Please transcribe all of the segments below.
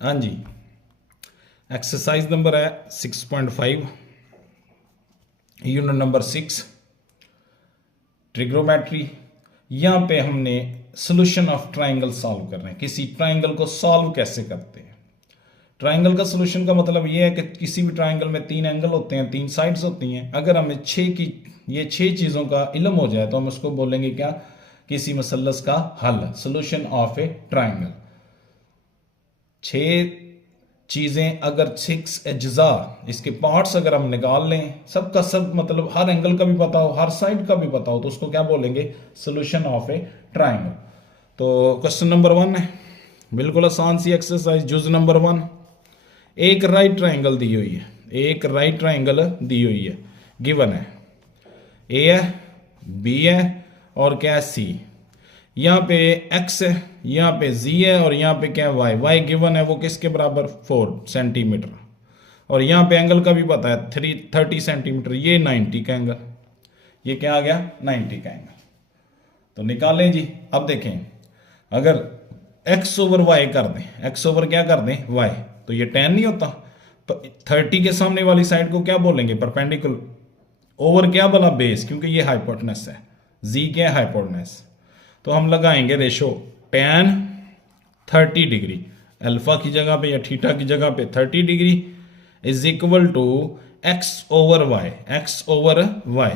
हाँ जी, exercise number है 6.5, unit number 6, trigonometry. यहाँ पे हमने सोल्यूशन ऑफ ट्राइंगल सॉल्व कर रहे हैं। किसी ट्राइंगल को सॉल्व कैसे करते हैं। ट्राइंगल का सोल्यूशन का मतलब ये है कि किसी भी ट्राइंगल में 3 एंगल होते हैं, 3 साइड्स होती हैं। अगर हमें ये 6 चीज़ों का इल्म हो जाए तो हम उसको बोलेंगे क्या, किसी मसलस का हल, सोल्यूशन ऑफ ए ट्राइंगल। 6 चीज़ें अगर 6 अज्जा, इसके पार्ट्स अगर हम निकाल लें, सबका सब मतलब हर एंगल का भी पता हो, हर साइड का भी पता हो, तो उसको क्या बोलेंगे, सोल्यूशन ऑफ ए ट्राइंगल। तो क्वेश्चन नंबर 1 है, बिल्कुल आसान सी एक्सरसाइज। जुज नंबर 1, एक राइट ट्राइंगल दी हुई है, एक राइट ट्राइंगल दी हुई है, गिवन है, ए है, बी है और क्या है, सी। यहाँ पे x है, यहाँ पे z है और यहाँ पे क्या है, y गिवन है, वो किसके बराबर, 4 सेंटीमीटर। और यहाँ पे एंगल का भी पता है 30 सेंटीमीटर, ये 90 का एंगल, ये क्या आ गया, 90 का एंगल। तो निकालें जी। अब देखें, अगर x ओवर y कर दें, x ओवर क्या कर दें, y, तो ये tan नहीं होता। 30 के सामने वाली साइड को क्या बोलेंगे, परपेंडिकुलर, ओवर क्या बोला, बेस, क्योंकि ये हाइपोटेनस है, z क्या है, हाइपोटेनस। तो हम लगाएंगे रेशो tan 30 डिग्री, अल्फा की जगह पे या थीटा की जगह पे 30 degree is equal to x over y, x over y.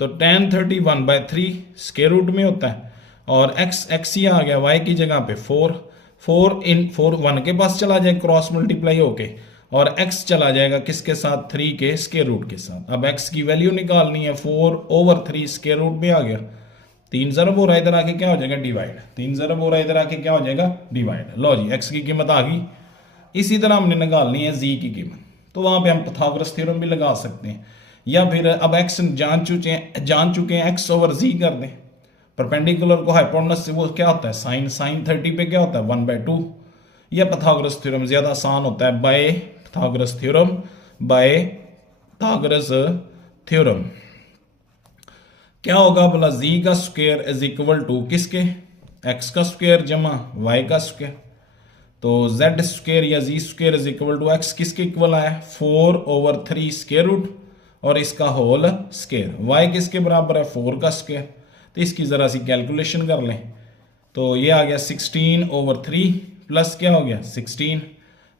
तो tan 30 1/3 स्क्वायर रूट में होता है, और x ही आ गया, y की जगह पे 4 इन 4 1 के पास चला जाए क्रॉस मल्टीप्लाई होके, और x चला जाएगा किसके साथ, 3 के स्क्वायर रूट के साथ। अब x की वैल्यू निकालनी है, 4/3 स्क्वायर रूट में आ गया, 3 ज़रब हो रहा है इधर आके क्या हो जाएगा, डिवाइड, 3 ज़रब हो रहा है इधर आके क्या हो जाएगा, डिवाइड। लो जी, x की कीमत आ गई। इसी तरह हमने निकालनी है z की कीमत, तो वहां पे हम पाइथागोरस थ्योरम भी लगा सकते हैं, या फिर अब x जान चुके हैं x ओवर z कर दें। परपेंडिकुलर को हाइपोटेनस से वो क्या होता है, साइन 30 पे क्या होता है, 1/2। या पाइथागोरस थ्योरम ज्यादा आसान होता है, बाय पाइथागोरस थ्योरम। क्या होगा बोला, z का स्क्वायर इज इक्वल टू किसके, x का स्क्वायर जमा y का स्क्वायर। तो z स्क्वायर या z square is equal to x किसके इक्वल आया, 4/3 स्क्वायर रूट और इसका होल स्क्वायर। y किसके बराबर है, 4 का स्क्वायर। तो इसकी जरा सी कैलकुलेशन कर लें, तो ये आ गया 16/3 प्लस क्या हो गया 16।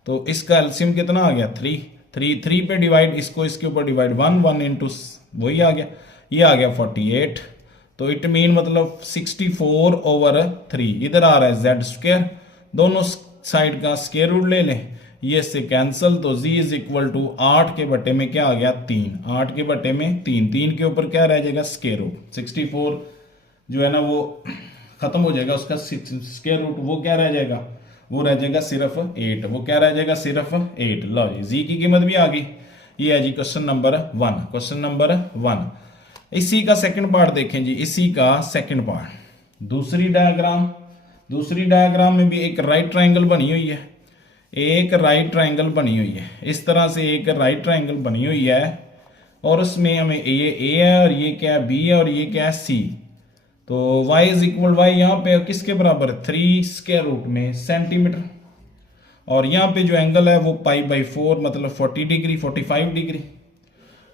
तो इसका एलसीएम कितना आ गया, 3 पे डिवाइड, इसको इसके ऊपर डिवाइड 1 इंटू वही आ गया, ये आ गया 48। तो इट मीन मतलब 64/3, इधर आ रहा है z स्क्वायर, दोनों साइड का स्क्वायर रूट ले लें, ये से कैंसल। तो z इज इक्वल टू 8 के बटे में क्या आ गया, 3, 8 के बटे में 3 के ऊपर क्या रह जाएगा, स्क्वायर रूट। 64 जो है ना वो खत्म हो जाएगा, उसका स्क्वायर रूट, वो क्या रह जाएगा, वो रह जाएगा सिर्फ 8, वो क्या रह जाएगा, सिर्फ 8। लो जी, z की कीमत भी आ गई। ये है जी क्वेश्चन नंबर 1, क्वेश्चन नंबर 1। इसी का सेकंड पार्ट देखें जी, इसी का सेकंड पार्ट, दूसरी डायग्राम में भी एक राइट ट्राइंगल बनी हुई है, एक राइट ट्राइंगल बनी हुई है, इस तरह से एक राइट ट्राइंगल बनी हुई है, और उसमें हमें ये ए है और ये क्या है, बी है और ये क्या है, सी। तो y इज इक्वल, y यहाँ पे किसके बराबर है, 3 स्क्वायर रूट में सेंटीमीटर, और यहाँ पे जो एंगल है वो π/4 मतलब 40 डिग्री 45 डिग्री,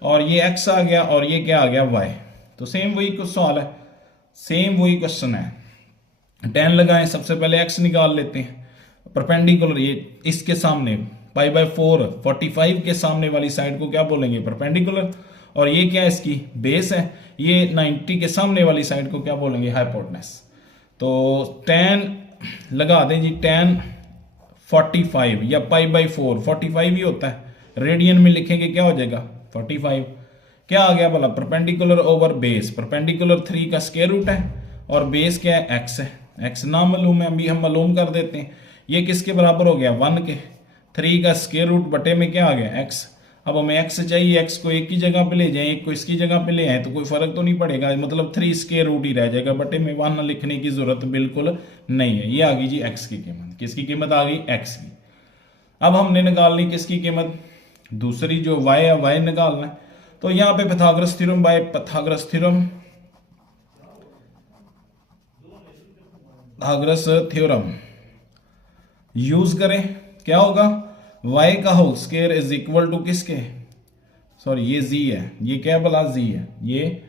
और ये x आ गया और ये क्या आ गया, y। तो सेम वही कुछ सवाल है, सेम वही क्वेश्चन है। tan लगाएं, सबसे पहले x निकाल लेते हैं, परपेंडिकुलर, ये इसके सामने π/4 45 के सामने वाली साइड को क्या बोलेंगे, परपेंडिकुलर, और ये क्या है, इसकी बेस है, ये 90 के सामने वाली साइड को क्या बोलेंगे, हाइपोटेनस। तो tan लगा दें जी, tan 45 या π/4 45 ही होता है, रेडियन में लिखेंगे क्या हो जाएगा, 45। क्या आ गया बोला, परपेंडिकुलर ओवर बेस, परपेंडिकुलर 3 का स्क्वायर रूट है और बेस क्या है, x है, x ना मालूम है, अभी हम मालूम कर देते हैं। ये किसके बराबर हो गया, 1 के, 3 का स्क्वायर रूट बटे में क्या आ गया, x। अब हमें x चाहिए, x को एक की जगह पे ले जाएं, एक को इसकी जगह पे ले आए, तो कोई फर्क तो नहीं पड़ेगा, मतलब 3 स्क्वायर रूट ही रह जाएगा, बटे में 1 लिखने की जरूरत बिल्कुल नहीं है। ये आ गई जी x की कीमत, किसकी कीमत आ गई, x की। अब हमने निकालनी किसकी कीमत, दूसरी जो y है, y निकालना है। तो यहाँ पे पाइथागोरस थ्योरम यूज करें, क्या होगा, y का whole square is equal to किसके, सॉरी ये z है, ये क्या बोला z है, ये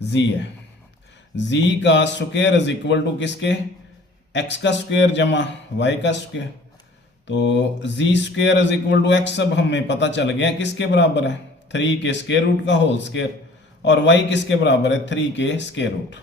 z है, z का स्क्वायर इज इक्वल टू किसके, x का स्क्वायर जमा y का स्क्वायर। तो z square is equal to x अब हमें पता चल गया किसके बराबर है, 3 के स्क्वायर रूट का होल स्क्वायर, और y किसके बराबर है, 3 के स्क्वायर रूट।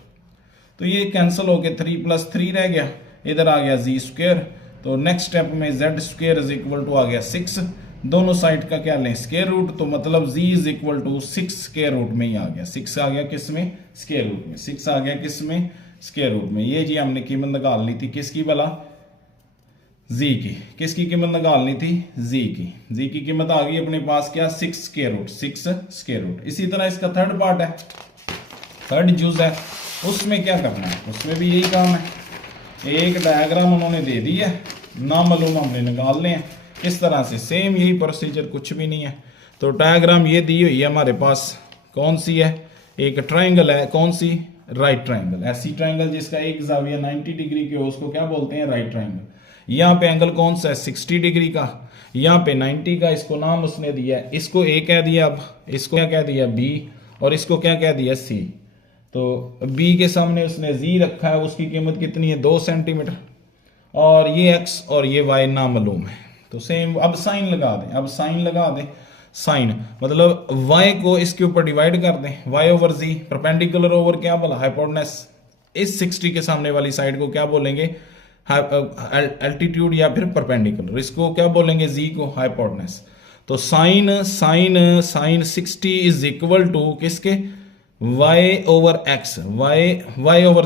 तो ये कैंसिल होके 3 + 3 रह गया, इधर आ गया z स्क्वायर। तो नेक्स्ट स्टेप में z square is equal to आ गया 6, दोनों साइड का क्या लें, स्क्वायर रूट। तो मतलब z is equal to 6 square root में ही आ गया, 6 आ गया किस में, स्क्वायर रूट में, 6 आ गया किस में, स्क्वायर रूट में। ये जी हमने कीमत निकालनी थी किसकी भला, z की, किसकी कीमत निकालनी थी, z की कीमत आ गई अपने पास क्या, 6 स्क्वायर रूट, 6 स्क्वायर रूट। इसी तरह इसका थर्ड पार्ट है, थर्ड यूज है, उसमें क्या करना है, उसमें भी यही काम है, एक डायग्राम उन्होंने दे दी है, नामालूम हमने निकालने हैं, किस तरह से, सेम यही प्रोसीजर, कुछ भी नहीं है। तो डायग्राम ये दी हुई है हमारे पास, कौन सी है, एक ट्राइंगल है, कौन सी, राइट ट्राइंगल, ऐसी ट्राइंगल जिसका एक जाविया 90 डिग्री के हो उसको क्या बोलते हैं, राइट ट्राइंगल। यहाँ पे एंगल कौन सा है, 60 डिग्री का, यहाँ पे 90 का, इसको नाम उसने दिया है, इसको ए कह दिया, अब इसको क्या कह दिया, बी, और इसको क्या कह दिया, सी। तो b के सामने उसने z रखा है, उसकी कीमत कितनी है, 2 सेंटीमीटर, और ये x और ये y नामालूम है। तो सेम, अब साइन लगा दें, अब साइन लगा दें, साइन मतलब y को इसके ऊपर डिवाइड कर दें, y over z, perpendicular over क्या बोला, हाइपोटेनस, इस 60 के सामने वाली साइड को क्या बोलेंगे, एल्टीट्यूड या फिर परपेंडिकुलर, इसको क्या बोलेंगे, z को हाइपोटेनस। तो sine sine sine 60 is equal to किसके, y over x, y over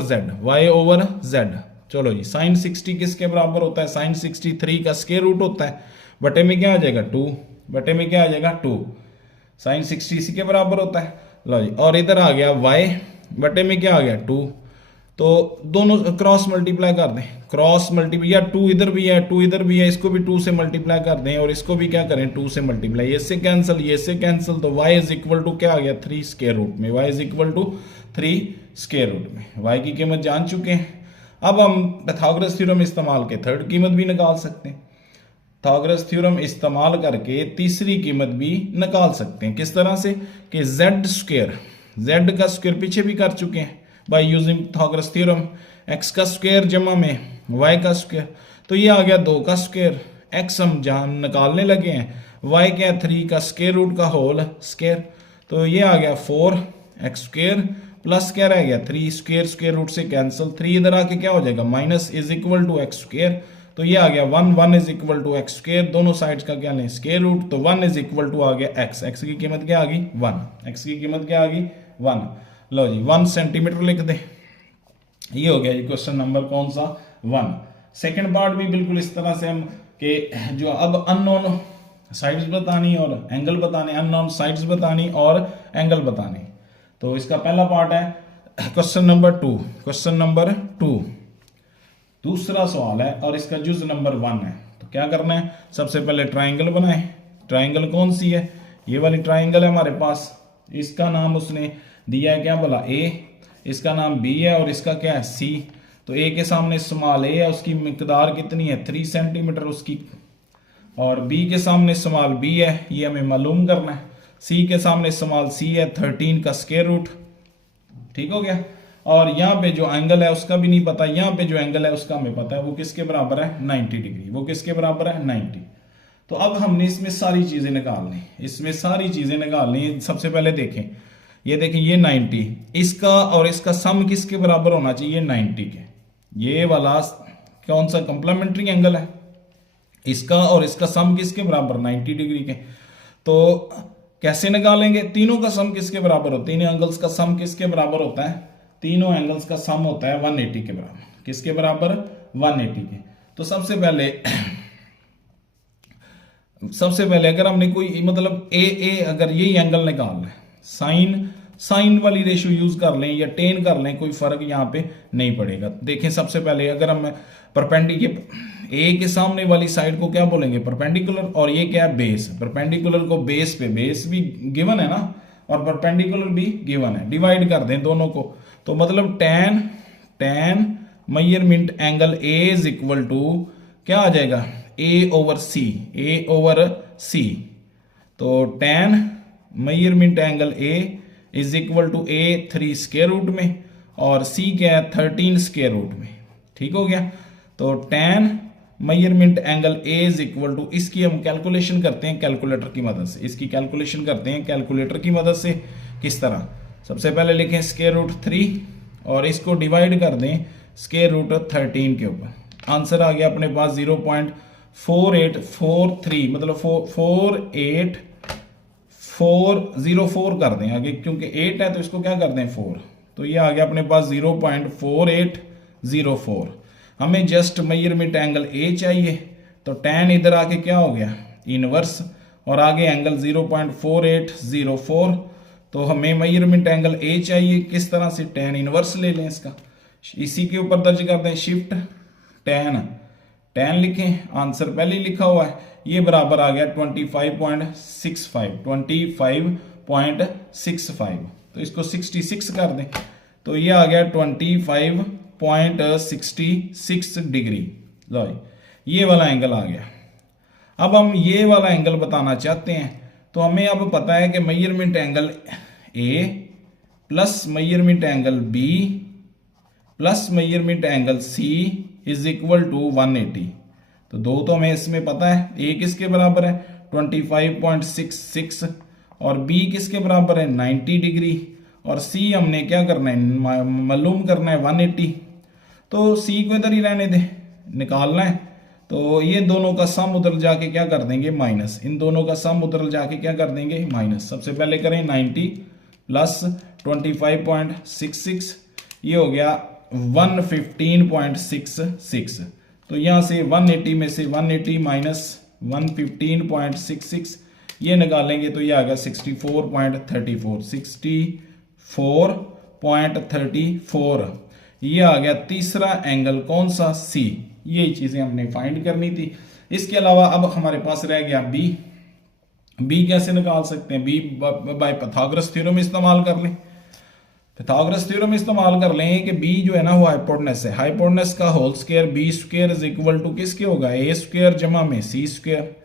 z। चलो जी, साइन 60 किसके बराबर होता है, साइन 63 का स्क्वायर रूट होता है, बटे में क्या आ जाएगा 2, बटे में क्या आ जाएगा 2, साइन 60 इसी के बराबर होता है। लो जी, और इधर आ गया y, बटे में क्या आ गया 2, तो दोनों क्रॉस मल्टीप्लाई कर दें, क्रॉस मल्टीप्लाई, या 2 इधर भी है 2 इधर भी है, इसको भी 2 से मल्टीप्लाई कर दें, और इसको भी क्या करें 2 से मल्टीप्लाई, ये से कैंसिल, ये से कैंसिल, तो y इज इक्वल टू क्या आ गया, 3 स्क्वायर रूट में, y is equal to 3 square root में। y की कीमत जान चुके हैं, अब हम पाइथागोरस थ्योरम इस्तेमाल के थर्ड कीमत भी निकाल सकते हैं, पाइथागोरस थ्योरम इस्तेमाल करके तीसरी कीमत भी निकाल सकते हैं। किस तरह से कि z स्क्वायर, z का स्क्वायर पीछे भी कर चुके हैं by using Pythagoras theorem, x का स्क्वायर जमा में y का स्क्वायर, तो ये आ गया 2 का स्क्वायर, x हम जहां निकालने लगे हैं, y क्या है 3 का स्क्वायर रूट का होल स्क्वायर, तो ये आ गया 4x स्क्वायर प्लस क्या रह गया 3 स्क्वायर, स्क्वायर रूट से कैंसिल, 3 इधर आके क्या हो जाएगा minus, is equal to x square, तो ये आ गया 1 is equal to x square, दोनों साइड्स का क्या लें स्क्वायर रूट, तो 1 इज इक्वल टू आ गया x की कीमत क्या आ गई 1, x की कीमत क्या आ गई 1। लो जी 1 सेंटीमीटर लिख दे, ये हो गया जी क्वेश्चन नंबर कौन सा 1। सेकंड पार्ट भी बिल्कुल इस तरह से हम कि जो अब अननोन साइड्स बतानी और एंगल बताने, अननोन साइड्स बतानी और एंगल बताने। तो इसका पहला पार्ट है क्वेश्चन नंबर 2, क्वेश्चन नंबर 2 दूसरा सवाल है और इसका जुज नंबर 1 है। तो क्या करना है, सबसे पहले ट्राइंगल बनाए, ट्राइंगल कौन सी है, ये वाली ट्राइंगल है हमारे पास, इसका नाम उसने दिया है क्या बोला A, इसका नाम B है और इसका क्या है C। तो A के सामने स्मॉल A है, उसकी मिकदार कितनी है 3 सेंटीमीटर उसकी, और B के स्मॉल स्मॉल B है, ये हमें मालूम करना है। C के सामने स्मॉल C है 13 का स्क्वायर रूट, ठीक हो गया। और यहाँ पे जो एंगल है उसका भी नहीं पता, यहाँ पे जो एंगल है उसका हमें पता है, वो किसके बराबर है 90 डिग्री, वो किसके बराबर है 90। तो अब हमने इसमें सारी चीजें निकालनी, इसमें सारी चीजें निकालनी। सबसे पहले देखें, ये देखें ये 90, इसका और इसका सम किसके बराबर होना चाहिए 90 के। ये वाला कौन सा कंप्लीमेंट्री एंगल है, इसका और इसका सम किसके बराबर 90 डिग्री के। तो कैसे निकालेंगे, तीनों का सम किसके बराबर होता है, तीनों एंगल्स का सम किसके बराबर होता है, तीनों एंगल्स का सम होता है 180 के बराबर, किसके बराबर 180 के। तो सबसे पहले अगर हमने कोई मतलब ए अगर यही एंगल निकालना है, साइन वाली रेशियो यूज कर लें या टेन कर लें, कोई फर्क यहाँ पे नहीं पड़ेगा। देखें सबसे पहले अगर हम परपेंडिकुलर ए के सामने वाली साइड को क्या बोलेंगे परपेंडिकुलर, और ये क्या है बेस, परपेंडिकुलर को बेस पे, बेस भी गिवन है ना और परपेंडिकुलर भी गिवन है, डिवाइड कर दें दोनों को। तो मतलब tan measurement angle A is equal to क्या आ जाएगा ए ओवर सी। तो tan measurement angle A is equal to A 3 square root में और सी क्या है 13 स्क्वायर रूट में। ठीक हो गया। तो tan measurement angle A is equal to, इसकी हम कैलकुलेशन करते हैं कैलकुलेटर की मदद से, इसकी कैलकुलेशन करते हैं कैलकुलेटर की मदद से। किस तरह? सबसे पहले लिखें स्क्वायर रूट 3 और इसको डिवाइड कर दें स्क्वायर रूट 13 के ऊपर। आंसर आ गया अपने पास 0.4843, मतलब 48404 कर दें आगे, क्योंकि 8 है तो इसको क्या कर दें 4। तो ये आ गया अपने पास 0.4804। हमें जस्ट मेजरमेंट एंगल ए चाहिए, तो tan इधर आके क्या हो गया इनवर्स, और आगे एंगल 0.4804। तो हमें मेजरमेंट एंगल ए चाहिए, किस तरह से tan इनवर्स ले लें इसका, इसी के ऊपर दर्ज कर दें शिफ्ट tan लिखें, आंसर पहले ही लिखा हुआ है, ये बराबर आ गया 25.65। तो इसको 66 कर दें, तो ये आ गया 25.66 डिग्री। लो ये वाला एंगल आ गया। अब हम ये वाला एंगल बताना चाहते हैं, तो हमें अब पता है कि measurement angle A plus measurement angle B plus measurement angle C is equal to 180। तो दो तो हमें इसमें पता है, ए किसके बराबर है 25.66 और बी किसके बराबर है 90 डिग्री, और सी हमने क्या करना है मालूम करना है 180। तो सी को इधर ही रहने दे, निकालना है। तो ये दोनों का सम उधर जाके क्या कर देंगे माइनस, इन दोनों का सम उधर जाके क्या कर देंगे माइनस। सबसे पहले करें 90 प्लस 25.66, ये हो गया 115.66। तो यहाँ से 180 में से 180 माइनस 115.66 ये निकालेंगे, तो ये आ गया 64.34। ये आ गया तीसरा एंगल, कौन सा सी। ये चीजें हमने फाइंड करनी थी। इसके अलावा अब हमारे पास रह गया बी कैसे निकाल सकते हैं, बी बाय पाइथागोरस थ्योरम इस्तेमाल कर लें। पाइथागोरस थ्योरम इस्तेमाल कर लें कि बी जो है ना वो हाइपोटेनस है, हाइपोटेनस का whole square B square is equal to किसके होगा ए स्क्वायर जमा में सी स्क्वायर।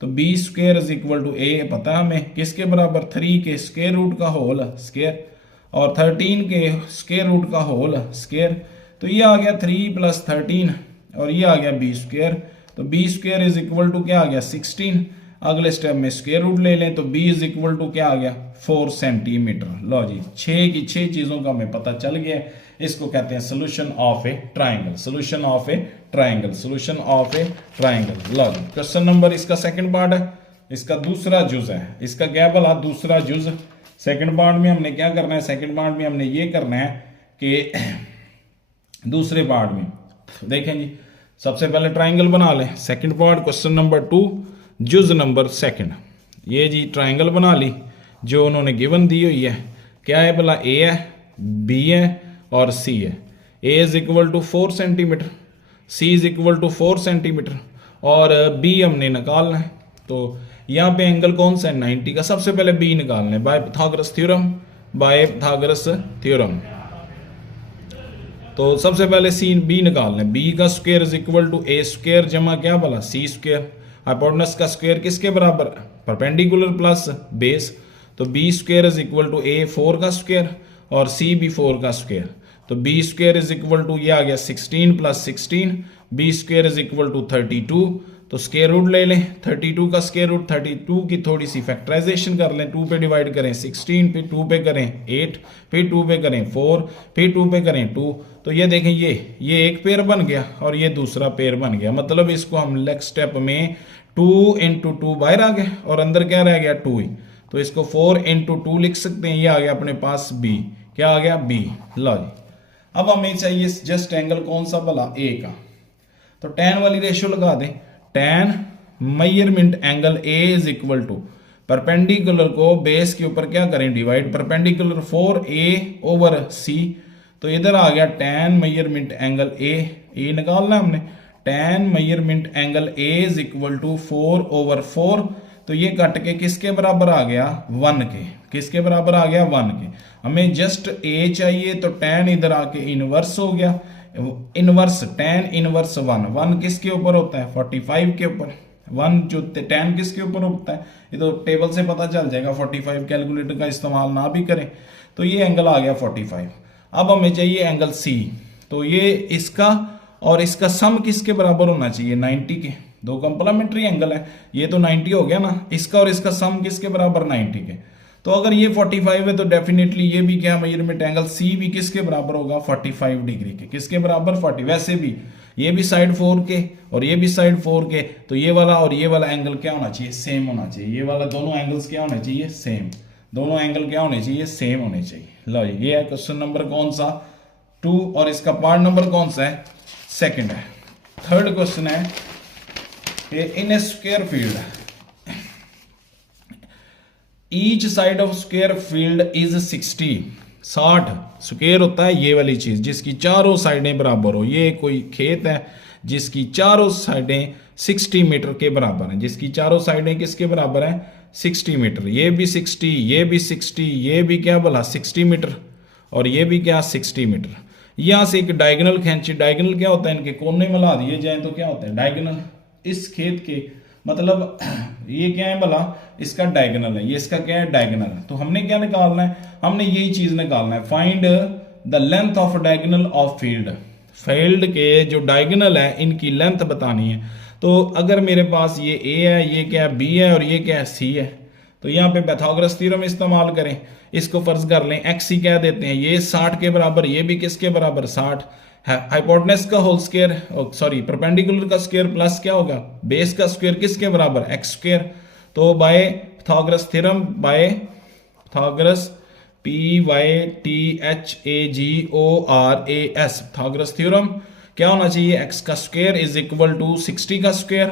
तो B square is equal to A पता है हमें किसके बराबर 3 के स्क्वायर रूट का होल स्क्वायर और 13 के स्क्वायर रूट का होल स्क्वायर। तो ये आ गया 3 प्लस 13 और ये आ गया बी स्क्वायर। तो B square is equal to क्या आ गया 16। अगले स्टेप में स्क्वायर रूट ले लें, तो बी इज इक्वल टू क्या आ गया 4 सेंटीमीटर। लो जी 6 की 6 चीजों का हमें पता चल गया। इसको कहते हैं solution of a triangle, solution of a triangle, solution of a triangle. लो जी क्वेश्चन नंबर इसका सेकंड पार्ट है, इसका दूसरा जुज है, इसका क्या बोला दूसरा जुज। सेकंड पार्ट में हमने क्या करना है, सेकंड पार्ट में हमने ये करना है कि दूसरे पार्ट में देखें जी, सबसे पहले ट्राइंगल बना लें। सेकंड पार्ट क्वेश्चन नंबर 2 जुज नंबर सेकंड। ये जी ट्राइंगल बना ली जो उन्होंने गिवन दी हुई है। क्या है भला, ए है, बी है और सी है। A is equal to 4 centimetre, C is equal to 4 centimetre और बी हमने निकालना है। तो यहाँ पे एंगल कौन सा है 90 का। सबसे पहले बी निकालना है by Pythagoras theorem, by Pythagoras theorem. तो सबसे पहले सी बी निकालना है। बी का square is equal to A square जमा क्या बोला सी स्क्वायर। हाइपोटेनस का स्क्वायर किसके बराबर परपेंडिकुलर प्लस बेस। तो B square is equal to A 4 का स्क्वायर और सी भी 4 का स्क्वायर। तो B square is equal to ये आ गया 16 plus 16, B square is equal to 32। तो स्क्वायर रूट ले लें 32 का स्क्वायर रूट, 32 की थोड़ी सी फैक्टराइजेशन कर लें, 2 पे डिवाइड करें 16, फिर 2 पे करें 8, फिर 2 पे करें 4, फिर 2 पे करें 2। तो ये देखें ये एक पेयर बन गया और ये दूसरा पेयर बन गया। मतलब इसको हम नेक्स्ट स्टेप में 2 इंटू 2 बाहर आ गए और अंदर क्या रह गया 2 ही। तो इसको 4 इंटू 2 लिख सकते हैं। ये आ गया अपने पास बी, क्या आ गया बी। लो जी अब हमें चाहिए जस्ट एंगल कौन सा भला ए का। तो tan वाली रेशियो लगा दें। tan measurement angle A is equal to perpendicular को बेस के ऊपर क्या करें divide, perpendicular 4a over c। तो इधर आ गया tan मेजरमेंट एंगल ए निकालना है हमने। tan measurement angle A is equal to 4 over 4। तो ये कट के किसके बराबर आ गया 1 के, किसके बराबर आ गया 1 के। हमें जस्ट a चाहिए, तो tan इधर आके इनवर्स हो गया। इनवर्स tan इनवर्स 1 किसके ऊपर होता है 45 के ऊपर, 1 जो tan किसके ऊपर होता है, ये तो टेबल से पता चल जाएगा, 45 कैलकुलेटर का इस्तेमाल ना भी करें तो ये एंगल आ गया 45। अब हमें चाहिए एंगल C, तो ये इसका और इसका सम किसके बराबर होना चाहिए 90 के, दो कंप्लीमेंट्री एंगल है, ये तो 90 हो गया ना, इसका और इसका सम किसके बराबर 90 के। तो अगर ये 45 है तो डेफिनेटली ये भी क्या मेजरमेंट एंगल C भी किसके बराबर होगा 45 डिग्री के, किसके बराबर 40। वैसे भी ये भी साइड 4 के और ये भी साइड 4 के, तो ये वाला और ये वाला एंगल क्या होना चाहिए सेम होना चाहिए, ये वाला दोनों एंगल्स क्या होने चाहिए सेम, दोनों एंगल क्या होने चाहिए सेम होने चाहिए। लो ये है क्वेश्चन नंबर कौन सा 2 और इसका पार्ट नंबर कौन सा है सेकंड है। थर्ड क्वेश्चन है in a square field each side of square field is 60 square होता है ये वाली चीज जिसकी चारों साइडें बराबर हो, ये कोई खेत है जिसकी चारों साइडें 60 मीटर के बराबर हैं, जिसकी चारों साइडें किसके बराबर हैं 60 मीटर, ये भी 60, ये भी 60, ये भी क्या बोला 60 मीटर और ये भी क्या 60 मीटर। यहां से एक डायगोनल खींची, डायगोनल क्या होता है इनके कोने मिला दिए जाए तो क्या होता है डायगोनल, इस खेत के मतलब ये क्या है भला इसका डायगोनल है, ये इसका क्या है डायगोनल। तो हमने क्या निकालना है, हमने यही चीज निकालना है, find the length of diagonal of field, field के जो डायगोनल है इनकी लेंथ बतानी है। तो अगर मेरे पास ये A है, ये क्या है B है और ये क्या है C है, तो यहाँ पे पाइथागोरस थ्योरम इस्तेमाल करें, इसको फर्ज कर लें x ही कह देते हैं, ये 60 के बराबर, ये भी किसके बराबर 60, हाइपोटेनस का होल स्क्वायर सॉरी परपेंडिकुलर का स्क्वायर प्लस क्या होगा बेस का स्क्वायर किसके बराबर एक्स स्क्वायर। तो bye Pythagoras theorem, by Pythagoras PYTHAGORAS Pythagoras theorem क्या होना चाहिए x का स्क्वायर इज इक्वल टू 60 का स्क्वायर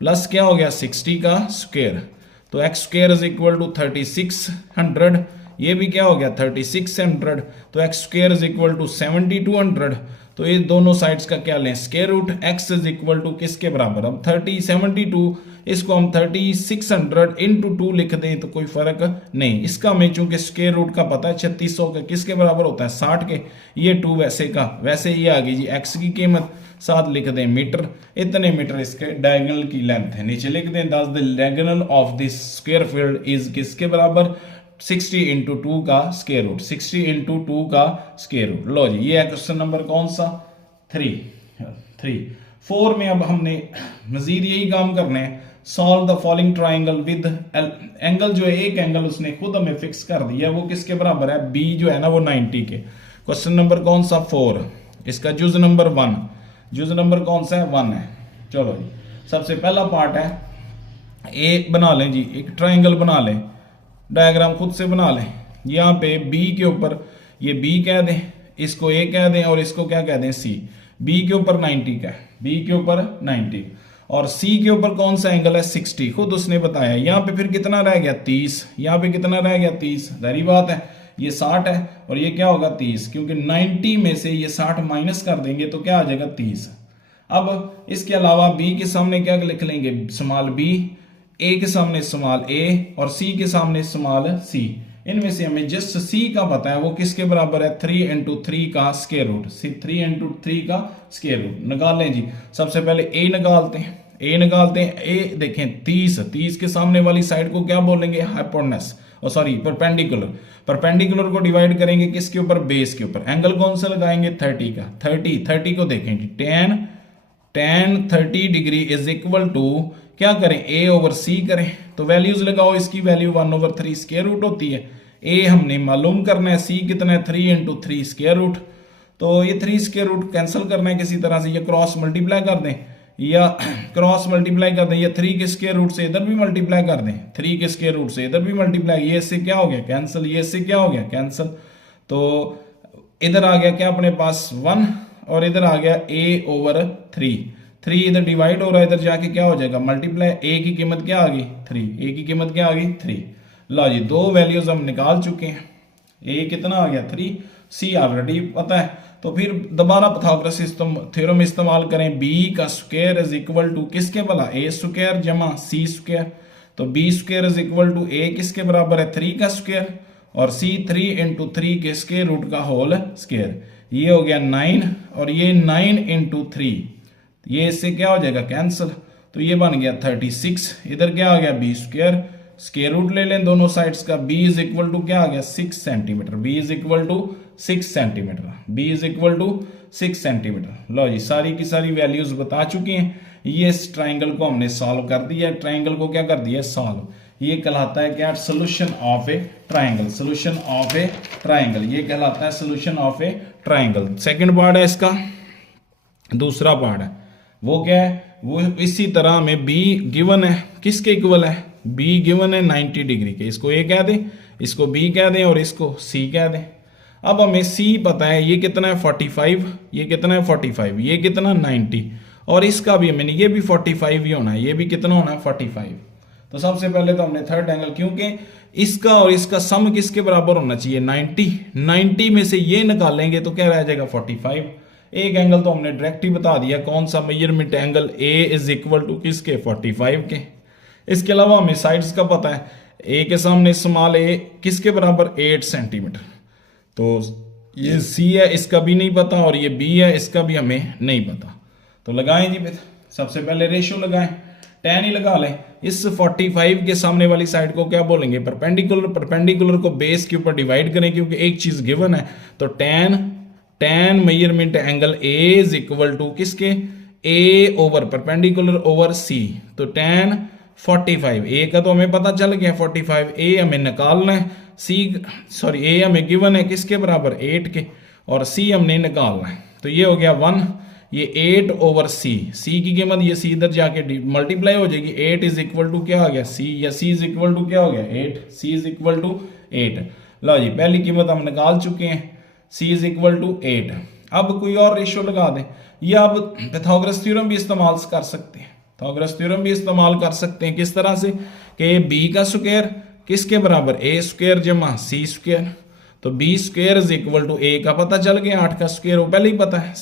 प्लस क्या हो गया 60 का स्क्वायर, तो x square is equal to 3600, ये भी क्या हो गया 3600, तो x square is equal to 7200, तो ये दोनों साइड्स का क्या लें square root, x is equal to किसके बराबर, अब 72 इसको हम 3600 इंटू 2 लिख दें तो कोई फर्क नहीं, इसका हमें चूंकि स्क्वायर रूट का पता है 3600 का किसके बराबर होता है 60 के, ये 2 वैसे का वैसे ये आ गई जी x की कीमत, साथ लिख दें मीटर, इतने मीटर इसके डायगोनल की लेंथ है, नीचे लिख दें दस the diagonal of this square field is किसके बराबर 60 इंटू 2 का स्क्वायर रूट, 60 इंटू 2 का स्क्वायर रूट। लो जी ये है क्वेश्चन नंबर कौन सा 4 में अब हमने मजीद यही काम करने हैं, solve the following triangle with angle जो है एक एंगल उसने खुद हमें फिक्स कर दिया, वो किसके बराबर है बी जो है ना वो 90 के। क्वेश्चन नंबर कौन सा 4, इसका जुज नंबर 1, जुज नंबर कौन सा है 1 है। चलो जी सबसे पहला पार्ट है ए बना लें जी, एक ट्राइंगल बना लें, डायग्राम खुद से बना लें, यहाँ पे बी के ऊपर ये बी कह दें, इसको ए कह दें और इसको क्या कह दें सी, बी के ऊपर 90 का है, बी के ऊपर 90 और सी के ऊपर कौन सा एंगल है 60, खुद उसने बताया। यहाँ पे फिर कितना रह गया 30, यहाँ पे कितना रह गया 30, जाहिर बात है ये 60 है और ये क्या होगा 30, क्योंकि 90 में से ये 60 माइनस कर देंगे तो क्या आ जाएगा 30। अब इसके अलावा बी के सामने क्या लिख लेंगे स्मॉल बी, ए के सामने स्मॉल ए और सी के सामने स्मॉल सी, इनमें से हमें जस्ट सी का पता है वो किसके बराबर है 3 इंटू 3 का स्क्वायर रूट, 3 इंटू 3 का स्क्वायर रूट निकालें जी। सबसे पहले ए निकालते हैं, ए निकालते हैं, ए देखें 30 के सामने वाली साइड को क्या बोलेंगे हाइपोटेनस और सॉरी परपेंडिकुलर, परपेंडिकुलर को डिवाइड करेंगे किसके ऊपर बेस के ऊपर, एंगल कौन सा लगाएंगे 30 का, 30 को देखें जी tan 30 degree is equal to क्या करें a ओवर c करें, तो वैल्यूज लगाओ, इसकी वैल्यू 1/3 स्क्वायर रूट होती है, a हमने मालूम करना है, c कितना है 3 इंटू 3 स्क्वायर रूट, तो ये 3 स्क्वायर रूट कैंसिल करना है किसी तरह से, ये क्रॉस मल्टीप्लाई कर दें या क्रॉस मल्टीप्लाई कर दें, या 3 के स्क्वायर रूट से इधर भी मल्टीप्लाई कर दें, 3 के स्क्वायर रूट से इधर भी मल्टीप्लाई, ये इससे क्या हो गया कैंसिल, ये इससे क्या हो गया कैंसिल, तो इधर आ गया क्या अपने पास 1 और इधर आ गया a/3, 3 इधर डिवाइड हो रहा है, इधर जाके क्या हो जाएगा मल्टीप्लाई, a की कीमत क्या आ गई 3, a की कीमत क्या आ गई 3। लो जी दो वैल्यूज हम निकाल चुके हैं, a कितना आ गया 3, c ऑलरेडी पता है, तो फिर दोबारा पाइथागोरस थ्योरम इस्तेमाल करें, b का स्क्वायर इज इक्वल टू किसके भला a स्क्वायर जमा c स्क्वायर, तो b square is equal to a किसके बराबर है 3 का स्क्वायर और c 3 इंटू 3 के स्क्वायर रूट का होल स्क्वायर, ये हो गया 9 और ये 9 इंटू 3, ये इससे क्या हो जाएगा कैंसिल, तो ये बन गया 36। इधर क्या आ गया बी स्क्वायर, स्क्वायर रूट ले लें दोनों साइड्स का, b इज इक्वल टू क्या आ गया 6 centimetre, b is equal to 6 centimetre, b is equal to 6 centimetre. लो जी सारी की सारी वैल्यूज बता चुके हैं। ये इस ट्राइंगल को हमने सॉल्व कर दिया, ट्राइंगल को क्या कर दिया सॉल्व। ये कहलाता है क्या solution of a triangle, solution of a triangle, ये कहलाता है solution of a triangle. Second part है इसका, दूसरा पार्ट है वो क्या है, वो इसी तरह हमें b गिवन है, किसके इक्वल है, b गिवन है 90 डिग्री के, इसको a कह दें, इसको b कह दें और इसको c कह दें। अब हमें c पता है ये कितना है 45, ये कितना है 45, ये कितना 90 और इसका भी हमें ये भी 45 ही होना है, ये भी कितना होना है 45। तो सबसे पहले तो हमने थर्ड एंगल, क्योंकि इसका और इसका सम किसके बराबर होना चाहिए 90, 90 में से ये निकालेंगे तो क्या रह जाएगा 45। एक एंगल तो हमने डायरेक्ट ही बता दिया कौन सा, measurement angle a is equal to किसके 45 के। इसके अलावा हमें साइड्स का पता है, a के सामने स्मॉल a किसके बराबर 8 सेंटीमीटर, तो ये c है इसका भी नहीं पता और ये b है इसका भी हमें नहीं पता। तो लगाएं जी, सबसे पहले रेशियो लगाएं, tan ही लगा लें। इस 45 के सामने वाली साइड को क्या बोलेंगे परपेंडिकुलर, परपेंडिकुलर को बेस के ऊपर डिवाइड करें क्योंकि एक चीज गिवन है, तो tan measurement angle a is equal to किसके a over perpendicular over c, तो tan 45, a का तो हमें पता चल गया 45, a हमें निकालना है, a हमें गिवन है किसके बराबर 8 के और c हमने निकालना है, तो ये हो गया 1, ये 8 ओवर c, c की कीमत ये c इधर जाके मल्टीप्लाई हो जाएगी, 8 इज इक्वल टू क्या हो गया c, या c इज इक्वल टू क्या हो गया 8, c इज इक्वल टू 8। लो जी पहली कीमत हम निकाल चुके हैं, c इज इक्वल टू 8। अब कोई और रेशियो लगा दें, या अब पाइथागोरस थ्योरम भी इस्तेमाल कर सकते हैं, पाइथागोरस थ्योरम भी इस्तेमाल कर सकते हैं किस तरह से कि b का स्क्वायर किसके बराबर a स्क्वायर जमा c स्क्वायर, तो b square is equal to a का पता चल गया 8 का स्क्वायर, वो पहले ही पता है,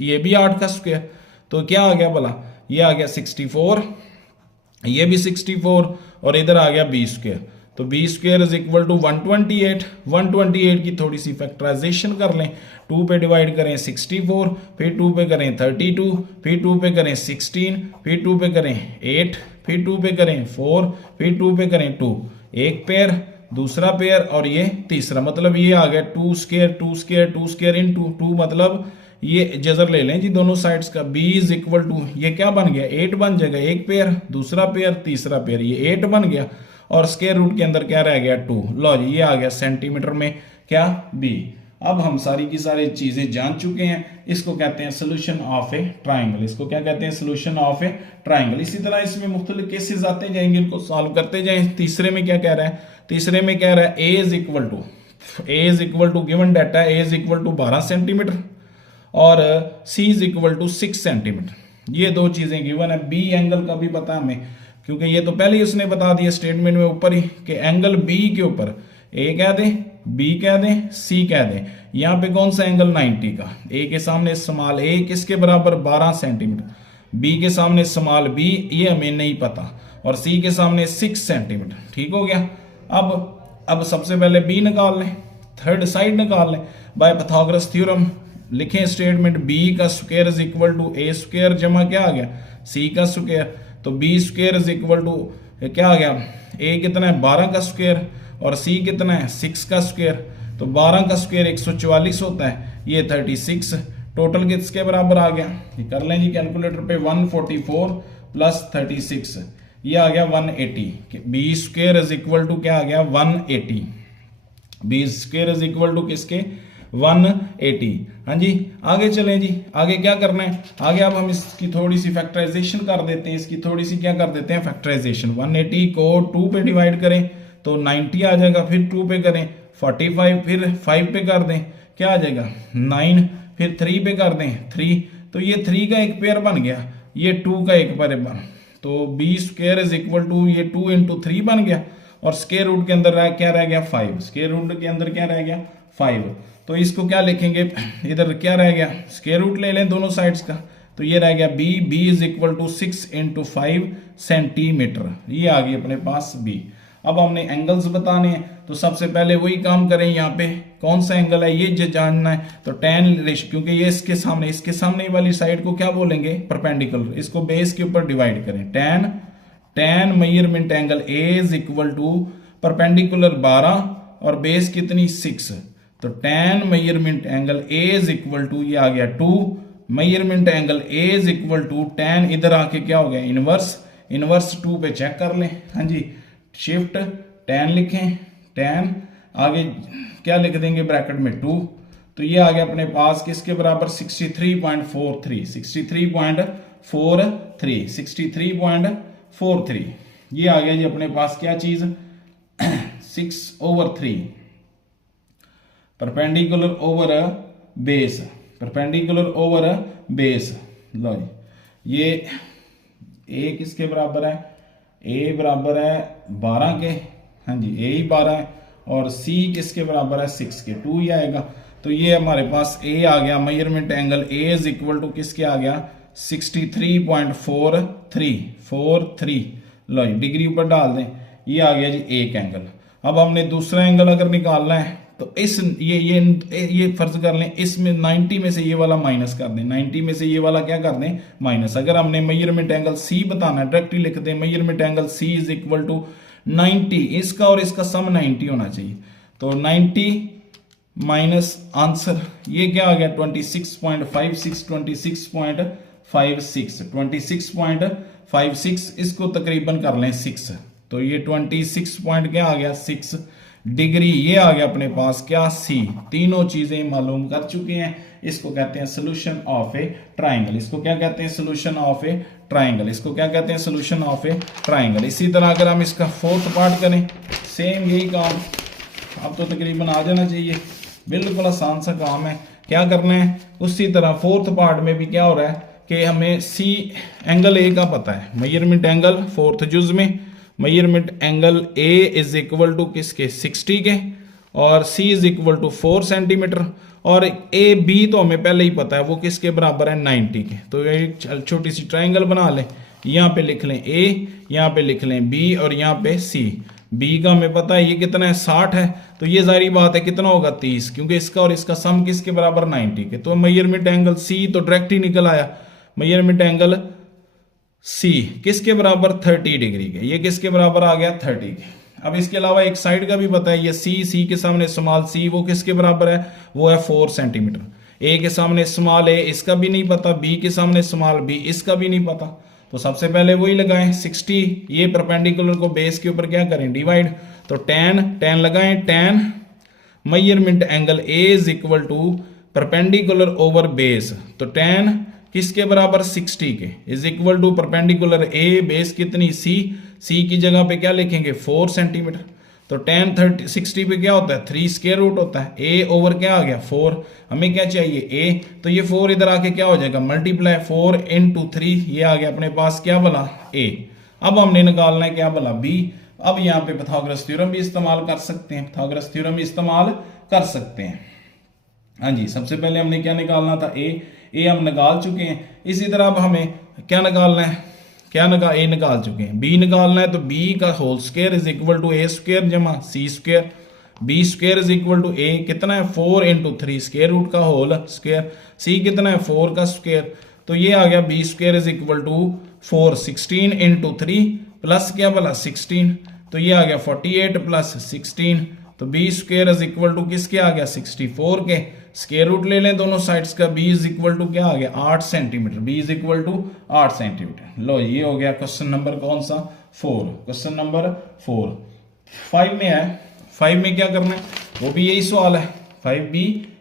ये भी 8 का स्क्वायर, तो क्या आ गया भला, ये आ गया 64, ये भी 64 और इधर आ गया b स्क्वायर, तो b square is equal to 128, 128 की थोड़ी सी फैक्टराइजेशन कर लें, 2 पे डिवाइड करें 64, फिर 2 पे करें 32, फिर 2 पे करें 16, फिर 2 पे करें 8, फिर 2 पे करें 4, फिर 2 पे करें 2, एक पेयर दूसरा पेयर और ये तीसरा, मतलब ये आ गया 2 स्क्वायर 2 स्क्वायर 2 स्क्वायर इनटू 2, मतलब ये जजर ले लें जी दोनों साइड्स का, b इज इक्वल टू ये क्या बन गया 8 बन जाएगा, एक पेयर दूसरा पेयर तीसरा पेयर, ये 8 बन गया और स्क्वायर रूट के अंदर क्या रह गया 2। लो जी ये आ गया सेंटीमीटर में क्या b। अब हम सारी की सारी चीजें जान चुके हैं, इसको कहते हैं सोल्यूशन ऑफ ए ट्राइंगल, इसको क्या कहते हैं सोल्यूशन ऑफ ए ट्राइंगल। इसी तरह इसमें मुख्तलिफ केसेस आते जाएंगे, इनको सॉल्व करते जाएं। तीसरे में क्या कह रहा है, तीसरे में कह रहा है a is equal to given data a is equal to 12 centimetre और c is equal to 6 centimetre, ये दो चीजें गिवन है। b एंगल का भी पता है हमें, क्योंकि ये तो पहले ही उसने बता दिया स्टेटमेंट में ऊपर ही कि एंगल b के ऊपर a कह दें, b कह दें, c कह दें। यहाँ पे कौन सा एंगल 90 का, a के सामने स्मॉल a किसके बराबर 12 सेंटीमीटर, b के सामने स्मॉल b ये हमें नहीं पता और c के सामने 6 सेंटीमीटर। ठीक हो गया। अब सबसे पहले b निकाल लें, थर्ड साइड निकाल लें बाय पाइथागोरस थ्योरम। लिखें स्टेटमेंट b का square is equal to a square जमा क्या आ गया c का स्क्वायर, तो b square is equal to क्या आ गया, a कितना है 12 का स्क्वायर और c कितना है 6 का स्क्वायर, तो 12 का स्क्वायर 144 होता है, ये 36 टोटल किसके बराबर आ गया, ये कर लें जी कैलकुलेटर पे, 144 प्लस 36 ये आ गया 180। b square is equal to क्या आ गया 180, b square is equal to किसके 180। हाँ जी आगे चलें जी, आगे क्या करना है, आगे अब हम इसकी थोड़ी सी फैक्टराइजेशन कर देते हैं, इसकी थोड़ी सी क्या कर देते हैं फैक्टराइजेशन। 180 को 2 पे डिवाइड करें तो 90 आ जाएगा, फिर 2 पे करें 45, फिर 5 पे कर दें क्या आ जाएगा 9, फिर 3 पे कर दें 3, तो ये 3 का एक पेयर बन गया, ये 2 का एक पेयर बन, तो b square is equal to ये 2 इंटू 3 बन गया और स्क्वायर रूट के अंदर क्या रह गया 5, स्क्वायर रूट के अंदर क्या रह गया 5, तो इसको क्या लिखेंगे, इधर क्या रह गया स्क्वायर रूट ले लें दोनों साइड्स का, तो ये रह गया b is equal to 6 into 5 centimetre, ये आ गई अपने पास b। अब हमने एंगल्स बताने हैं, तो सबसे पहले वही काम करें, यहाँ पे कौन सा एंगल है ये जानना है। तो टेन रेशियो, क्योंकि ये इसके सामने वाली साइड को क्या बोलेंगे, परपेंडिकुलर, इसको बेस के ऊपर डिवाइड करें। Tan measurement angle A is equal to perpendicular 12 और बेस कितनी 6, तो tan measurement angle A is equal to, ये आ गया 2 measurement angle A is equal to tan, इधर आके क्या हो गया इनवर्स 2 पे चेक कर लें। हाँ जी, शिफ्ट 10 लिखें, 10 आगे क्या लिख देंगे ब्रैकेट में 2, तो ये आ गया अपने पास किसके बराबर 63.43 ये आ गया जी अपने पास क्या चीज 6/3 परपेंडिकुलर ओवर बेस। लो ये ए किसके बराबर है, ए बराबर है 12 के, हाँ जी ए ही 12 है, और सी किसके बराबर है 6 के, 2 ही आएगा। तो ये हमारे पास ए आ गया, measurement angle A is equal to किसके आ गया 63.43 लो डिग्री ऊपर डाल दें, ये आ गया जी एक एंगल। अब हमने दूसरा एंगल अगर निकालना है तो इस ये फर्ज कर लें, इसमें 90 में से ये वाला माइनस कर दें, 90 में से ये वाला क्या कर दें माइनस। अगर हमने मेजरमेंट एंगल सी बताना है डायरेक्टली लिख दें, measurement angle C is equal to 90, इसका और इसका सम 90 होना चाहिए, तो 90 माइनस आंसर ये क्या आ गया 26.56, इसको तकरीबन कर लें 6, तो ये 26 पॉइंट क्या आ गया 6 डिग्री, ये आ गया अपने पास क्या सी। तीनों चीजें मालूम कर चुके हैं, इसको कहते हैं सोल्यूशन ऑफ ए ट्राइंगल। इसको क्या कहते हैं सोल्यूशन ऑफ ए ट्राइंगल, इसको क्या कहते हैं सोल्यूशन ऑफ ए ट्राइंगल। इसी तरह अगर हम इसका फोर्थ पार्ट करें, सेम यही काम, अब तो तकरीबन आ जाना चाहिए, बिल्कुल आसान सा काम है। क्या करना है उसी तरह फोर्थ पार्ट में भी क्या हो रहा है कि हमें सी एंगल ए का पता है, मेजरमेंट एंगल फोर्थ जुज में measurement angle A is equal to किसके 60 के, और C is equal to 4 centimetre, और ए बी तो हमें पहले ही पता है वो किसके बराबर है 90 के। तो एक छोटी सी ट्राइंगल बना लें, यहाँ पे लिख लें ए, यहाँ पे लिख लें बी, और यहाँ पे सी। बी का हमें पता है ये कितना है 60 है, तो ये जारी बात है कितना होगा 30, क्योंकि इसका और इसका सम किसके बराबर 90 के। तो मेजरमेंट एंगल सी तो डायरेक्ट ही निकल आया, मेजरमेंट एंगल सी किसके बराबर 30 डिग्री के, ये किसके बराबर आ गया 30 के। अब इसके अलावा एक साइड का भी पता है, ये सी के सामने स्मॉल सी वो किसके बराबर है, वो है 4 सेंटीमीटर। ए के सामने स्मॉल ए, इसका भी नहीं पता, बी के सामने स्मॉल बी, इसका भी नहीं पता। तो सबसे पहले वही लगाएं 60, ये परपेंडिकुलर को बेस के ऊपर क्या करें डिवाइड, तो 10 लगाएं, 10 measurement angle A is equal to perpendicular over base, तो 10 किसके बराबर 60 के is equal to perpendicular A, base कितनी सी की जगह पे क्या लिखेंगे 4 सेंटीमीटर, तो 10 30 60 पे क्या होता है 3 स्क्वायर रूट होता है, ए ओवर क्या आ गया 4, हमें क्या चाहिए ए, तो ये 4 इधर आके क्या हो जाएगा मल्टीप्लाई 4 into 3, ये आ गया अपने पास क्या बला ए। अब हमने निकालना है क्या बला बी। अब यहाँ पे पाइथागोरस थ्योरम भी इस्तेमाल कर सकते हैं, पाइथागोरस थ्योरम भी इस्तेमाल कर सकते हैं। हाँ जी, सबसे पहले हमने क्या निकालना था ए हम निकाल चुके हैं। इसी तरह अब हमें क्या निकालना है, ए निकाल चुके हैं, बी निकालना है, तो बी का whole square is equal to A square जमा C square, B square is equal to A कितना है 4 into 3 स्क्वायर रूट का होल स्क्वायर, सी कितना है 4 का स्क्वायर, तो ये आ गया B square is equal to 4 16 into 3 plus क्या बोला 16, तो ये आ गया 48 प्लस 16, तो B square is equal to किसके आ गया 64 के, स्क्वायर रूट ले लें दोनों साइड्स का, b इज इक्वल टू क्या आ गया 8 centimetre, b is equal to 8 centimetre. लो ये हो गया क्वेश्चन नंबर कौन सा 4, क्वेश्चन नंबर 4। 5 में है, 5 में क्या करना है वो भी यही सवाल है, 5b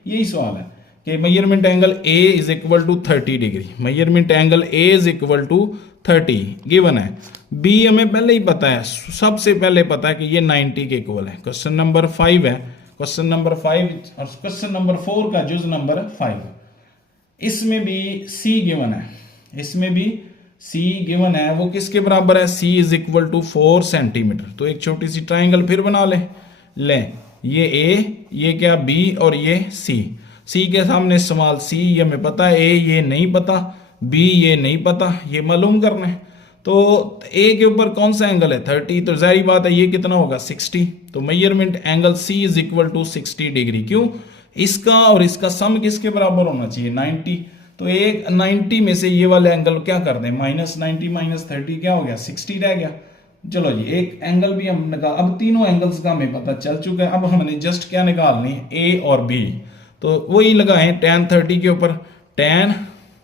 यही सवाल है कि measurement angle a is equal to 30 degree, measurement angle a is equal to 30 given है, b हमें पहले ही पता है, सबसे पहले पता है कि ये 90 के इक्वल है। क्वेश्चन नंबर 5 है, क्वेश्चन नंबर 5 और क्वेश्चन नंबर 4 का जुज नंबर 5, इसमें भी c गिवन है, इसमें भी c गिवन है, वो किसके बराबर है c is equal to 4 centimetre. तो एक छोटी सी ट्राइंगल फिर बना लें, ये a, ये क्या b और ये c के सामने स्मॉल c, ये हमें पता है, a ये नहीं पता, b ये नहीं पता, ये मालूम करना है। तो ए के ऊपर कौन सा एंगल है 30, तो जाहिर बात है ये कितना होगा 60। तो measurement angle C is equal to 60 degree. क्यों? इसका और इसका सम किसके बराबर होना चाहिए 90। तो एक 90 में से ये वाले एंगल क्या कर दें -90 -30 क्या हो गया 60 रह गया। चलो जी एक एंगल भी हम निकाल, अब तीनों एंगल्स का हमें पता चल चुका है। अब हमने जस्ट क्या निकालनी है ए और बी। तो वही लगाएं tan 30 के ऊपर tan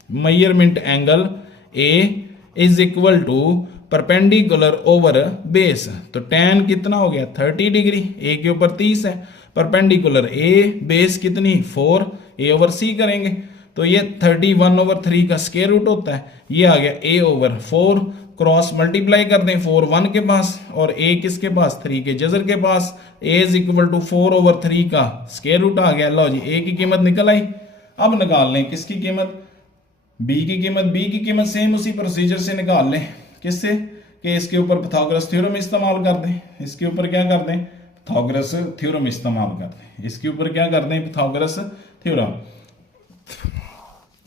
measurement angle A is equal to perpendicular over base. तो tan कितना हो गया 30 डिग्री, ए के ऊपर 30 है, परपेंडिकुलर ए बेस कितनी 4, ए ओवर सी करेंगे तो ये 31/3 का स्क्वायर रूट होता है। ये आ गया a ओवर 4, क्रॉस मल्टीप्लाई कर दें 4 1 के पास और a किसके पास 3 के जजर के पास, a इज इक्वल टू 4/3 का स्क्वायर रूट आ गया। लो जी a की कीमत निकल आई। अब निकाल लें किसकी कीमत b की कीमत। b की कीमत सेम उसी प्रोसीजर से निकाल लें, किससे कि इसके ऊपर पाइथागोरस थ्योरम इस्तेमाल कर दें। इसके ऊपर क्या कर दें पाइथागोरस थ्योरम इस्तेमाल कर दें। इसके ऊपर क्या कर दें पाइथागोरस थ्योरम।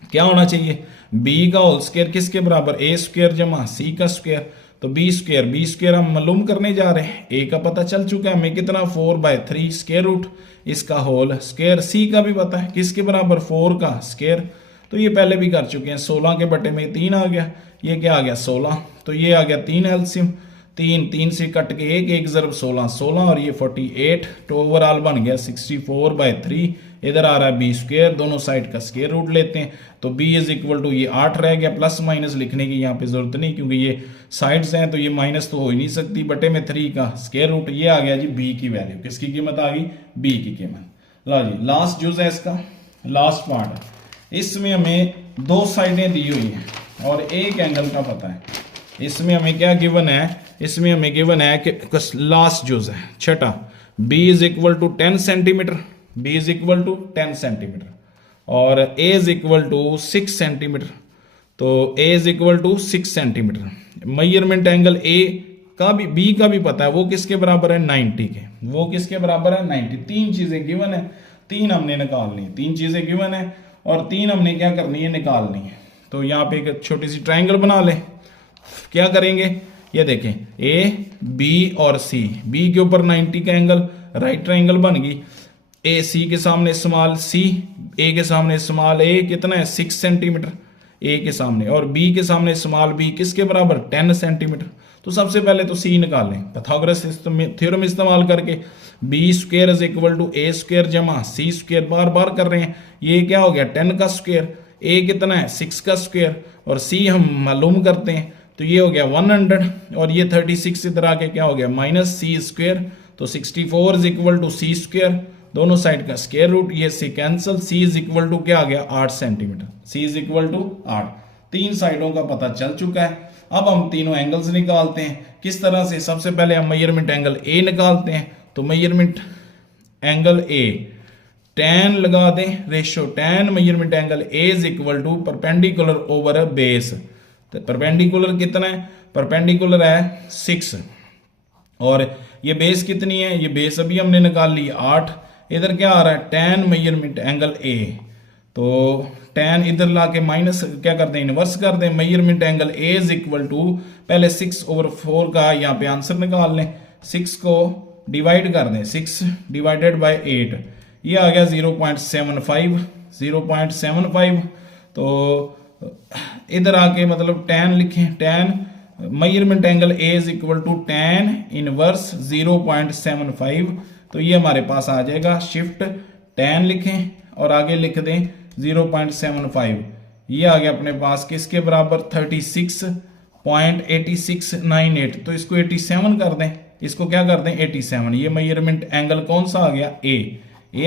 क्या होना चाहिए b का होल स्क्वायर किसके बराबर a स्क्वायर जमा c का स्क्वायर। तो b स्क्वायर हम मालूम करने जा रहे हैं। a का पता चल चुका है हमें कितना 4/3 स्क्वायर रूट इसका होल स्क्वायर। c का भी पता है किसके बराबर 4 का स्क्वायर। तो ये पहले भी कर चुके हैं। 16 के बटे में 3 आ गया, ये क्या आ गया 16। तो ये आ गया 3 एलसीएम, 3 से कट के 1 ज़रब 16 और ये 48। तो ओवरऑल बन गया 64/3। इधर आ रहा है बी स्क्वायर, दोनों साइड का स्क्वायर रूट लेते हैं तो b इज इक्वल टू ये 8 रह गया। प्लस माइनस लिखने की यहाँ पे जरूरत नहीं क्योंकि ये साइड्स हैं तो ये माइनस तो हो ही नहीं सकती। बटे में 3 का स्क्वायर रूट, ये आ गया जी b की वैल्यू। किसकी कीमत आ गई b की कीमत। लो जी लास्ट जुज है इसका, लास्ट पार्ट है। इसमें हमें दो साइडें दी हुई हैं और एक एंगल का पता है। इसमें हमें क्या गिवन है, इसमें हमें गिवन है कि लास्ट जुज है छठा, b is equal to 10 centimetre, b is equal to 10 centimetre और a is equal to 6 centimetre. तो a is equal to 6 centimetre. Measurement angle a का भी b का भी पता है, वो किसके बराबर है 90 के। वो किसके बराबर है 90। तीन चीजें गिवन है, तीन हमने निकालनी है। तीन चीजें गिवन है और तीन हमने क्या करनी है निकालनी है। तो यहाँ पे एक छोटी सी ट्रायंगल बना ले। क्या करेंगे ये देखें a b और c, b के ऊपर 90 का एंगल, राइट ट्रायंगल बन गई। ए सी के सामने स्मॉल सी, ए के सामने स्मॉल ए कितना है 6 सेंटीमीटर ए के सामने, और बी के सामने स्मॉल बी किसके बराबर 10 सेंटीमीटर। तो सबसे पहले तो सी निकाल लें पाइथागोरस थ्योरम इस्तेमाल करके। B square is equal to A square जमा सी स्क्वायर, बार बार कर रहे हैं। ये क्या हो गया 10 का स्क्वायर, ए कितना है 6 का स्क्वायर और सी हम मालूम करते हैं तो ये हो गया 100 और ये 36 इधर आके क्या हो गया माइनस सी स्क्वायर। तो 64 is equal to C square, दोनों साइड का स्क्वायर रूट, ये C cancel. C is equal to क्या आ गया 8 centimetre, C is equal to 8। तीन साइडों का पता चल चुका है। अब हम तीनों एंगल्स निकालते हैं। किस तरह से, सबसे पहले हम मेजरमेंट एंगल ए निकालते हैं। तो मेजरमेंट एंगल ए tan लगा दें ratio, tan measurement angle A is equal to perpendicular over base. तो परपेंडिकुलर कितना है, परपेंडिकुलर है 6 और ये बेस कितनी है, ये बेस अभी हमने निकाल ली 8। इधर क्या आ रहा है tan मेजरमेंट एंगल ए, तो tan इधर लाके माइनस क्या कर दें इनवर्स कर दें। Measurement angle A is equal to पहले 6/4 का यहाँ पे आंसर निकाल लें। 6 को डिवाइड कर दें, 6 डिवाइडेड बाय 8, ये आ गया 0.75 0.75। तो इधर आके मतलब tan लिखें, tan measurement angle A is equal to tan inverse 0.75। तो ये हमारे पास आ जाएगा, शिफ्ट tan लिखें और आगे लिख दें 0.75। ये आ गया अपने पास किसके बराबर 36.8698। तो इसको 87 कर दें, इसको क्या कर दें 87। ये मेजरमेंट एंगल कौन सा आ गया ए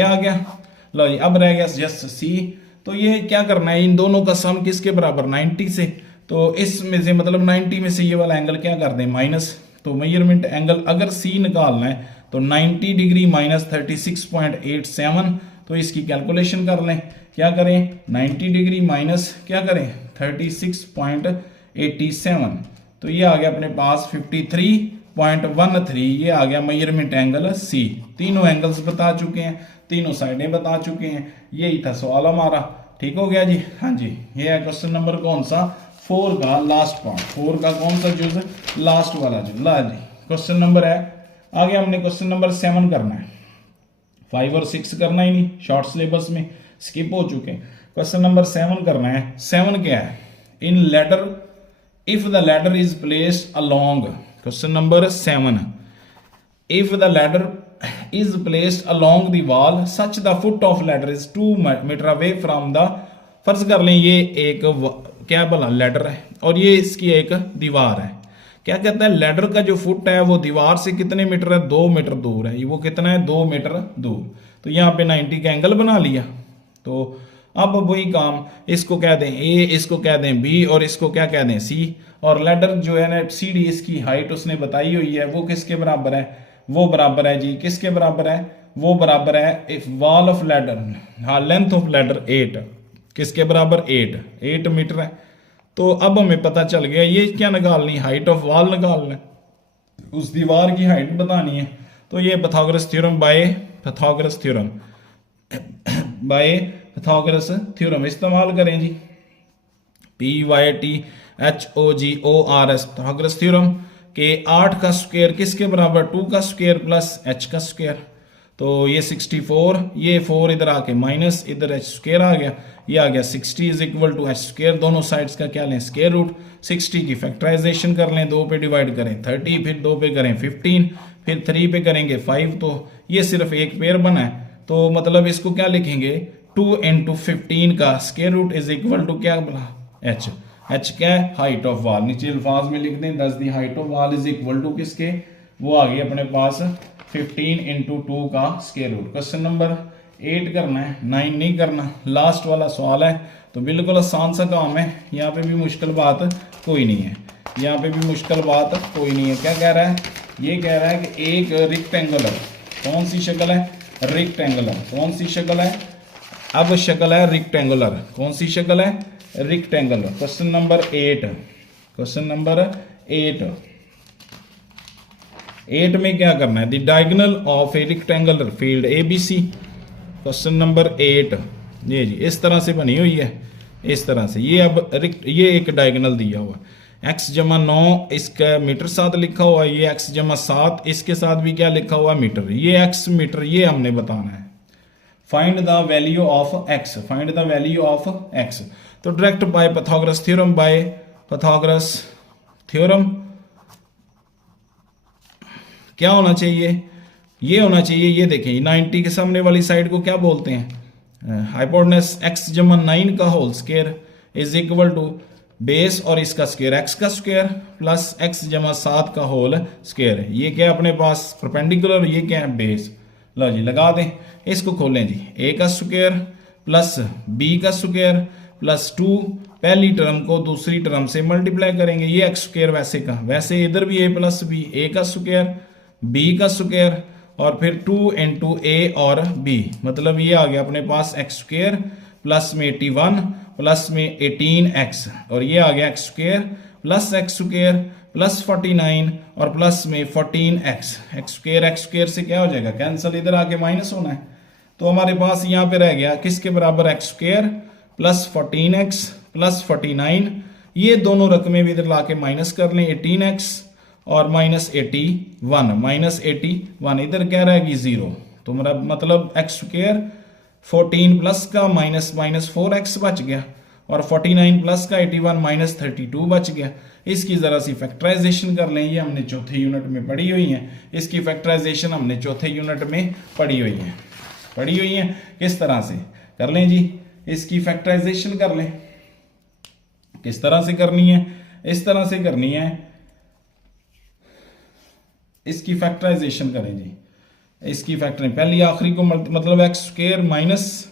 आ गया। लो जी अब रह गया जस्ट सी। तो ये क्या करना है, इन दोनों का सम किसके बराबर 90 से। तो इसमें से मतलब 90 में से ये वाला एंगल क्या कर दें माइनस। तो मेजरमेंट एंगल अगर सी निकालना है तो 90 डिग्री माइनस 36.87। तो इसकी कैलकुलेशन कर लें, क्या करें 90 डिग्री माइनस क्या करें 36.87। तो ये आ गया अपने पास 53.13। ये आ गया मेजरमेंट एंगल सी। तीनों एंगल्स बता चुके हैं, तीनों साइडें बता चुके हैं। यही था सवाल हमारा। ठीक हो गया जी। हाँ जी, ये है क्वेश्चन नंबर कौन सा 4 का लास्ट पार्ट, 4 का कौन सा जुज, लास्ट वाला जुज। ला जी क्वेश्चन नंबर है, आगे हमने क्वेश्चन नंबर 7 करना है, 5 और 6 करना ही नहीं, शॉर्ट सिलेबस में स्किप हो चुके। क्वेश्चन नंबर 7 करना है। 7 क्या है, in ladder if the ladder is placed along, question number 7, if the ladder is placed along the wall such the foot of ladder is 2 meter away from the, फर्ज कर लें ये एक क्या भला लेडर है और ये इसकी एक दीवार है। क्या कहता है, लेडर का जो फुट है वो दीवार से कितने मीटर है, 2 मीटर दूर है। वो कितना है, 2 मीटर दूर। तो यहाँ पे 90 का एंगल बना लिया। तो अब वही काम, इसको कह दें ए, इसको कह दें बी और इसको क्या कह दें सी। और लेडर जो है ना सी डी, इसकी हाइट उसने बताई हुई है, वो किसके बराबर है, वो बराबर है जी किसके बराबर है, वो बराबर है इफ वॉल ऑफ लैडर, हाँ लेंथ ऑफ लैडर 8, किसके बराबर 8 मीटर है। तो अब हमें पता चल गया ये क्या निकालनी, हाइट ऑफ वॉल निकालना है, उस दीवार की हाइट बतानी है। तो ये Pythagoras theorem by Pythagoras theorem by Pythagoras theorem इस्तेमाल करें जी, PYTHOGORS पाइथागोरस थ्योरम के 8 का स्क्वायर किसके बराबर, 2 का स्क्वायर प्लस h का स्क्वायर। तो ये 64, ये 4 इधर आके माइनस, इधर h स्क्वायर आ गया, ये आ गया 60 is equal to h square. दोनों साइड्स का क्या लें, स्क्वायर रूट। 60 की फैक्टराइजेशन कर लें, 2 पे डिवाइड करें 30, फिर 2 पे करें 15, फिर 3 पे करेंगे 5। तो ये सिर्फ एक पेयर बना है, तो मतलब इसको क्या लिखेंगे, 2 × 15 का square root is equal to क्या बना, h। h क्या है, हाइट ऑफ वॉल। नीचे अल्फाज में लिख दें, दस the height of wall is equal to किसके, वो आ गई अपने पास 15 × 2 का स्क्वायर रूट। क्वेश्चन नंबर 8 करना है, 9 नहीं करना। लास्ट वाला सवाल है, तो बिल्कुल आसान सा काम है, यहाँ पे भी मुश्किल बात कोई नहीं है, यहाँ पे भी मुश्किल बात कोई नहीं है। क्या कह रहा है, ये कह रहा है कि एक रेक्टेंगुलर, कौन सी शक्ल है, रेक्टेंगुलर, कौन सी शक्ल है, अब शक्ल है रेक्टेंगुलर, कौन सी शक्ल है, rectangular. Question number 8, question number 8 में क्या करना है, the diagonal of A rectangular field ABC। Question number 8 ये जी इस तरह से बनी हुई है, इस तरह से। ये अब ये एक डायगोनल दिया हुआ है, x जमा 9 इसका मीटर साथ लिखा हुआ है, ये x जमा 7 इसके साथ भी क्या लिखा हुआ, मीटर। ये x मीटर, ये हमने बताना है। Find the value of x, find the value of x। तो direct bye Pythagoras theorem, by Pythagoras theorem क्या होना चाहिए, ये होना चाहिए, ये देखें 90 के सामने वाली साइड को क्या बोलते हैं, हाइपोटेनस x जमा 9 का whole square is equal to base और इसका स्क्वायर x का स्क्वायर प्लस x जमा 7 का होल स्क्वायर। ये क्या है अपने पास परपेंडिकुलर, ये क्या है बेस। लो जी लगा दें, इसको खोलें जी, a का स्क्वायर प्लस b का स्क्वायर प्लस 2, पहली टर्म को दूसरी टर्म से मल्टीप्लाई करेंगे, ये एक्स स्क्वायर वैसे का वैसे, इधर भी a प्लस बी, a का स्क्वायर b का स्क्वायर और फिर 2 × a और b, मतलब ये आ गया अपने पास एक्स स्क्वायर प्लस में 81 प्लस में 18x और ये आ गया x square plus x square plus 49 और प्लस में 14x। एक्स स्क्वायर से क्या हो जाएगा, कैंसिल, इधर आके माइनस होना है। तो हमारे पास यहाँ पे रह गया किसके बराबर, x square plus 14x plus 49, ये दोनों रकमें भी इधर लाके माइनस कर लें, 18x और माइनस 81, इधर क्या रहेगी 0। तो मेरा मतलब एक्स स्क्वायर 14 प्लस का माइनस 4x बच गया और 49 प्लस का 81 माइनस 32 बच गया। इसकी जरा सी फैक्टराइजेशन कर लें, ये हमने चौथे यूनिट में पढ़ी हुई है, इसकी फैक्टराइजेशन हमने चौथे यूनिट में पढ़ी हुई है। किस तरह से कर लें जी, इसकी फैक्टराइजेशन कर लें, किस तरह से करनी है, इस तरह से करनी है, इसकी फैक्टराइजेशन करें जी, इसकी फैक्टर पहली आखिरी को मतलब एक्स स्क्वायर माइनस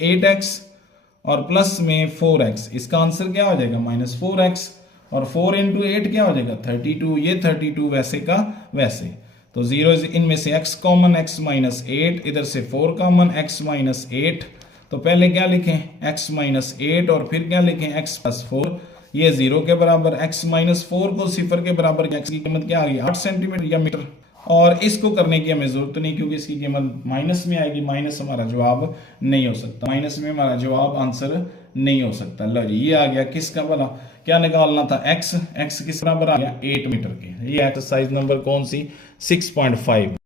8x और प्लस में 4x, इसका आंसर क्या हो जाएगा माइनस 4x और 4 × 8 क्या हो जाएगा 32, ये 32 वैसे का वैसे। तो 0 इनमें से x कॉमन, x माइनस 8, इधर से 4 कॉमन, x माइनस 8। तो पहले क्या लिखें x माइनस 8 और फिर क्या लिखें x प्लस 4, ये 0 के बराबर। x माइनस 4 को 0 के बराबर, x की कीमत क्या आ गई 8 सेंटीमीटर या मीटर, और इसको करने की हमें जरूरत नहीं क्योंकि इसकी कीमत माइनस में आएगी, माइनस हमारा जवाब नहीं हो सकता, माइनस में हमारा जवाब आंसर नहीं हो सकता। लो जी ये आ गया किसका भला, क्या निकालना था x, x किस बराबर आ गया 8 मीटर के। ये एक्सरसाइज नंबर कौन सी 6.5।